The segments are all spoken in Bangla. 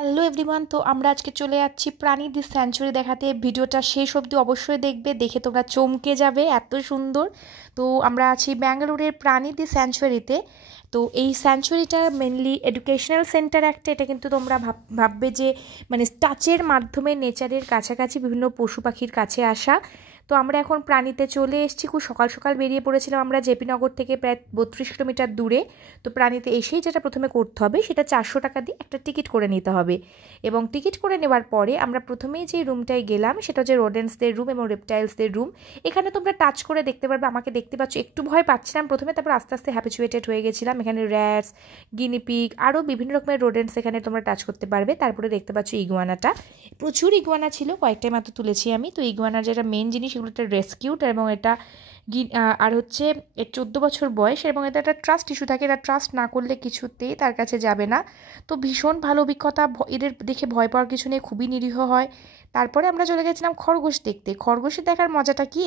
হ্যালো এভরিওয়ান, তো আমরা আজকে চলে যাচ্ছি প্রাণীদের স্যাঞ্চুরি দেখাতে। ভিডিওটা শেষ অবধি অবশ্যই দেখবে, দেখে তোমরা চমকে যাবে, এত সুন্দর। তো আমরা আছি ব্যাঙ্গালোরের প্রাণীদের স্যাঞ্চুরিতে। তো এই স্যাঞ্চুরিটা মেনলি এডুকেশনাল সেন্টার একটা। এটা কিন্তু তোমরা ভাববে যে মানে টাচের মাধ্যমে নেচারের কাছাকাছি বিভিন্ন পশু পাখির কাছে আসা। তো আমরা এখন প্রাণীতে চলে এসেছি, খুব সকাল সকাল বেরিয়ে পড়েছিলাম আমরা জেপিনগর থেকে প্রায় 32 কিলোমিটার দূরে। তো প্রাণীতে এসেই যেটা প্রথমে করতে হবে সেটা 400 টাকা দিয়ে একটা টিকিট করে নিতে হবে। এবং টিকিট করে নেওয়ার পরে আমরা প্রথমেই যে রুমটায় গেলাম সেটা হচ্ছে রোডেন্টসদের রুম এবং রেপটাইলসদের রুম। এখানে তোমরা টাচ করে দেখতে পারবে। আমাকে দেখতে পাচ্ছ, একটু ভয় পাচ্ছিলাম প্রথমে, তারপর আস্তে আস্তে হ্যাবিচুয়েটেড হয়ে গেছিলাম। এখানে র্যাটস, গিনিপিগ, আরও বিভিন্ন রকমের রোডেন্টস এখানে তোমরা টাচ করতে পারবে। তারপরে দেখতে পাচ্ছ ইগুয়ানাটা, প্রচুর ইগুয়ানা ছিল, কয়েকটাই মাত্র তুলেছি আমি। তো ইগুয়ানার যেটা মেন জিনিস সেগুলো একটা রেস্কিউড এবং এটা আর হচ্ছে এর 14 বছর বয়স এবং এটা একটা ট্রাস্ট ইস্যু থাকে। এটা ট্রাস্ট না করলে কিছুতেই তার কাছে যাবে না। তো ভীষণ ভালো অভিজ্ঞতা, এদের দেখে ভয় পাওয়ার কিছু নেই, খুবই নিরীহ হয়। তারপরে আমরা চলে গেছিলাম খরগোশ দেখতে। খরগোশের দেখার মজাটা কি,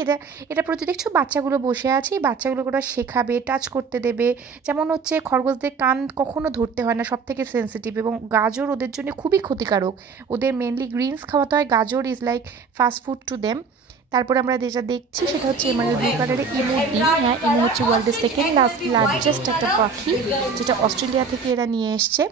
এটা প্রতি দেখছো বাচ্চাগুলো বসে আছে, এই বাচ্চাগুলোকে ওরা শেখাবে, টাচ করতে দেবে। যেমন হচ্ছে খরগোশদের কান কখনো ধরতে হয় না, সব থেকে সেন্সিটিভ, এবং গাজর ওদের জন্য খুবই ক্ষতিকারক। ওদের মেনলি গ্রিনস খাওয়াতে হয়, গাজর is like fast food to them. তারপরে আমরা যেটা দেখছি সেটা হচ্ছে এমারেল ব্লু কালারের ইমু ডিম। হ্যাঁ, ইমু হচ্ছে ওয়ার্ল্ডের সেকেন্ড লার্জেস্ট একটা পাখি, যেটা অস্ট্রেলিয়া থেকে এরা নিয়ে এসছে,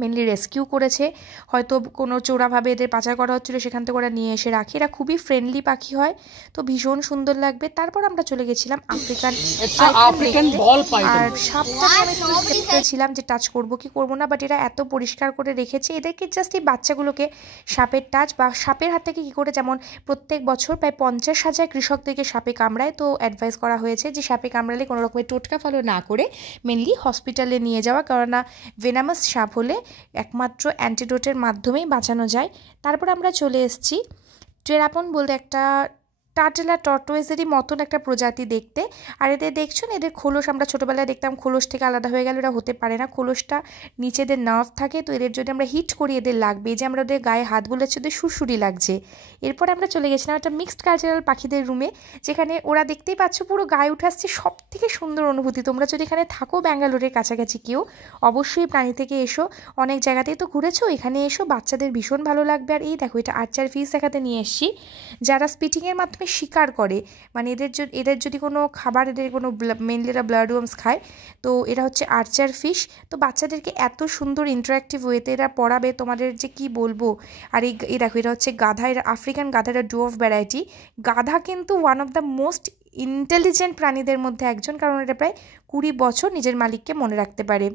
মেনলি রেস্কিউ করেছে। হয়তো কোনো চোরাভাবে এদের পাচার করা হচ্ছিলো, সেখান থেকে ওরা নিয়ে এসে রাখে। এরা খুবই ফ্রেন্ডলি পাখি হয়, তো ভীষণ সুন্দর লাগবে। তারপর আমরা চলে গেছিলাম আফ্রিকান বল পাইথন। আর সাপটা আমি একটু স্কেপটিক্যাল ছিলাম যে টাচ করবো কি করবো না, বাট এরা এত পরিষ্কার করে রেখেছে এদেরকে। জাস্ট এই বাচ্চাগুলোকে সাপের টাচ বা সাপের হাত থেকে কী করে, যেমন প্রত্যেক বছর প্রায় 50,000 কৃষকদেরকে সাপে কামড়ায়, তো অ্যাডভাইস করা হয়েছে যে সাপে কামড়ালে কোনো রকমের টোটকা ফলো না করে মেনলি হসপিটালে নিয়ে যাওয়া, কেননা ভেনামাস সাপ হলে একমাত্র অ্যান্টিডোটের মাধ্যমেই বাঁচানো যায়। তারপর আমরা চলে এসেছি টেরাপন বলতে একটা টার্টেলা টর্টোয়েজেরই মতন একটা প্রজাতি দেখতে। আর এদের দেখছো না, এদের খোলস আমরা ছোটোবেলায় দেখতাম খোলস থেকে আলাদা হয়ে গেল, এরা হতে পারে না। খোলসটা নিচে এদের নার্ভ থাকে, তো এদের যদি আমরা হিট করি এদের লাগবে, এই যে আমরা ওদের গায়ে হাত বলেছি ওদের সুরসুরি লাগছে। এরপর আমরা চলে গেছিলাম একটা মিক্সড কালচারাল পাখিদের রুমে, যেখানে ওরা দেখতেই পাচ্ছ পুরো গায়ে উঠে আসছে। সব থেকে সুন্দর অনুভূতি, তোমরা যদি এখানে থাকো ব্যাঙ্গালোরের কাছাকাছি কেউ, অবশ্যই প্রাণী থেকে এসো। অনেক জায়গাতেই তো ঘুরেছো, এখানে এসো, বাচ্চাদের ভীষণ ভালো লাগবে। আর এই দেখো, এটা আর্চার ফিশ দেখাতে নিয়ে এসছি, যারা স্পিটিংয়ের মাধ্যমে শিকার করে। মানে এদের যদি কোনো খাবার, এদের কোনো মেনলি এরা ব্লাড ওয়ার্মস খায়, তো এরা হচ্ছে আর্চার ফিশ। তো বাচ্চাদেরকে এত সুন্দর ইন্টারাক্টিভ ওয়েতে এরা পড়াবে, তোমাদের যে কি বলবো। আর এই দেখো, এটা হচ্ছে গাধা, এরা আফ্রিকান গাধা, এটা ডুয়ার্ফ ভ্যারাইটি। গাধা কিন্তু one of the most intelligent প্রাণীদের মধ্যে একজন, কারণ এটা প্রায় 20 বছর নিজের মালিককে মনে রাখতে পারে।